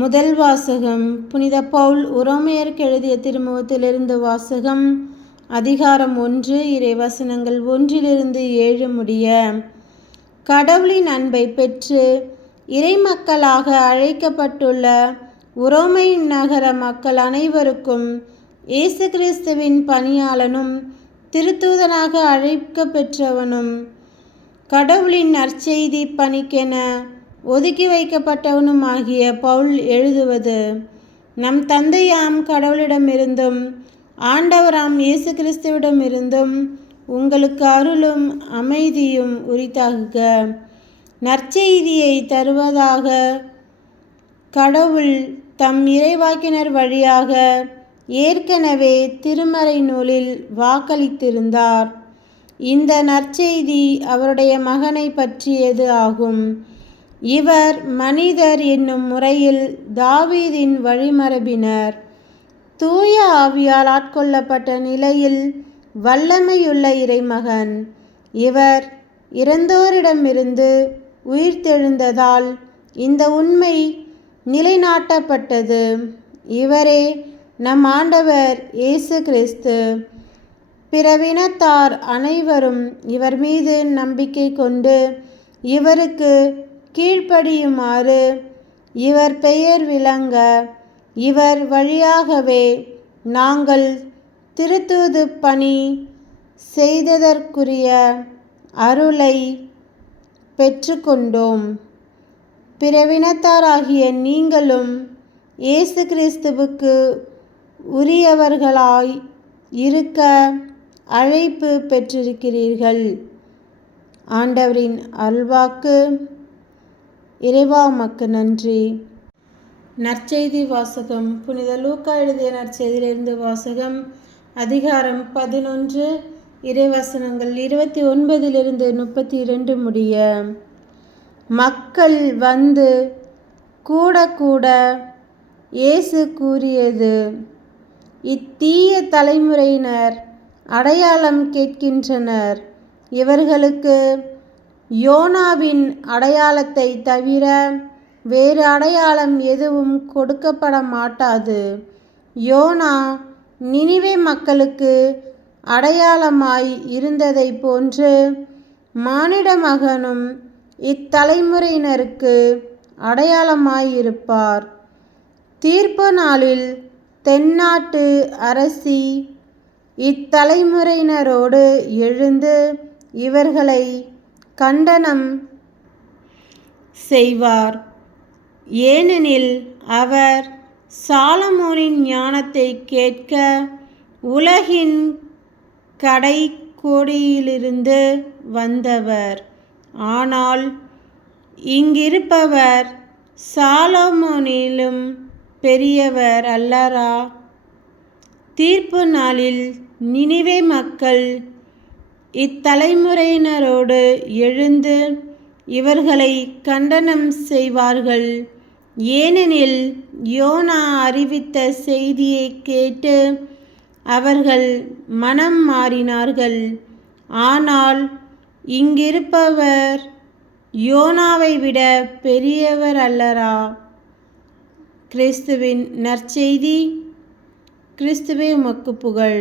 முதல் வாசகம் புனித பவுல் உரோமையருக்கு எழுதிய திருமுகத்திலிருந்து வாசகம். அதிகாரம் 1, இறைவசனங்கள் 1-7 முடிய. கடவுளின் அன்பை பெற்று இறைமக்களாக அழைக்கப்பட்டுள்ள உரோமை நகர மக்கள் அனைவருக்கும் இயேசு கிறிஸ்துவின் பணியாளனும் திருத்தூதனாக அழைக்க பெற்றவனும் கடவுளின் நற்செய்தி பணிக்கென ஒதுக்கி வைக்கப்பட்டவனும் ஆகிய பவுல் எழுதுவது. நம் தந்தையாம் கடவுளிடமிருந்தும் ஆண்டவராம் இயேசு கிறிஸ்துவிடமிருந்தும் உங்களுக்கு அருளும் அமைதியும் உரித்தாகுக. நற்செய்தியை தருவதாக கடவுள் தம் இறைவாக்கினர் வழியாக ஏற்கனவே திருமறை நூலில் வாக்களித்திருந்தார். இந்த நற்செய்தி அவருடைய மகனை பற்றியது ஆகும். இவர் மனிதர் என்னும் முறையில் தாவீதின் வழிமரபினர். தூய ஆவியால் ஆட்கொள்ளப்பட்ட நிலையில் வல்லமையுள்ள இறைமகன். இவர் இறந்தோரிடமிருந்து உயிர்த்தெழுந்ததால் இந்த உண்மை நிலைநாட்டப்பட்டது. இவரே நம் ஆண்டவர் இயேசு கிறிஸ்து. பிறவினத்தார் அனைவரும் இவர் மீது நம்பிக்கை கொண்டு இவருக்கு கீழ்ப்படியுமாறு இவர் பெயர் விளங்க இவர் வழியாகவே நாங்கள் திருத்தூது பணி செய்ததற்குரிய அருளை பெற்றுக்கொண்டோம். பிறவினத்தாராகிய நீங்களும் இயேசு கிறிஸ்துவுக்கு உரியவர்களாய் இருக்க அழைப்பு பெற்றிருக்கிறீர்கள். ஆண்டவரின் அருள்வாக்கு. இறைவா உமக்கு நன்றி. நற்செய்தி வாசகம். புனித லூக்கா எழுதிய நற்செய்தியிலிருந்து வாசகம். அதிகாரம் 11, இறைவசனங்கள் 29-32 முடிய. மக்கள் வந்து கூட கூட இயேசு கூறியது, இத்தீய தலைமுறையினர் அடையாளம் கேட்கின்றனர். இவர்களுக்கு யோனாவின் அடையாளத்தை தவிர வேறு அடையாளம் எதுவும் கொடுக்கப்பட மாட்டாது. யோனா நினிவே மக்களுக்கு அடையாளமாய் இருந்ததை போன்று மானிட மகனும் இத்தலைமுறையினருக்கு அடையாளமாயிருப்பார். தீர்ப்பு நாளில் தென்னாட்டு அரசி இத்தலைமுறையினரோடு எழுந்து இவர்களை கண்டனம் செய்வார். ஏனெனில் அவர் சாலமோனின் ஞானத்தை கேட்க உலகின் கடைக்கோடியிலிருந்து வந்தவர். ஆனால் இங்கிருப்பவர் சாலமோனிலும் பெரியவர் அல்லரா? தீர்ப்பு நாளில் நினிவே மக்கள் இத்தலைமுறையினரோடு எழுந்து இவர்களை கண்டனம் செய்வார்கள். ஏனெனில் யோனா அறிவித்த செய்தியை கேட்டு அவர்கள் மனம் மாறினார்கள். ஆனால் இங்கிருப்பவர் யோனாவை விட பெரியவர் அல்லரா? கிறிஸ்துவின் நற்செய்தி. கிறிஸ்துவே உமக்கு புகழ்.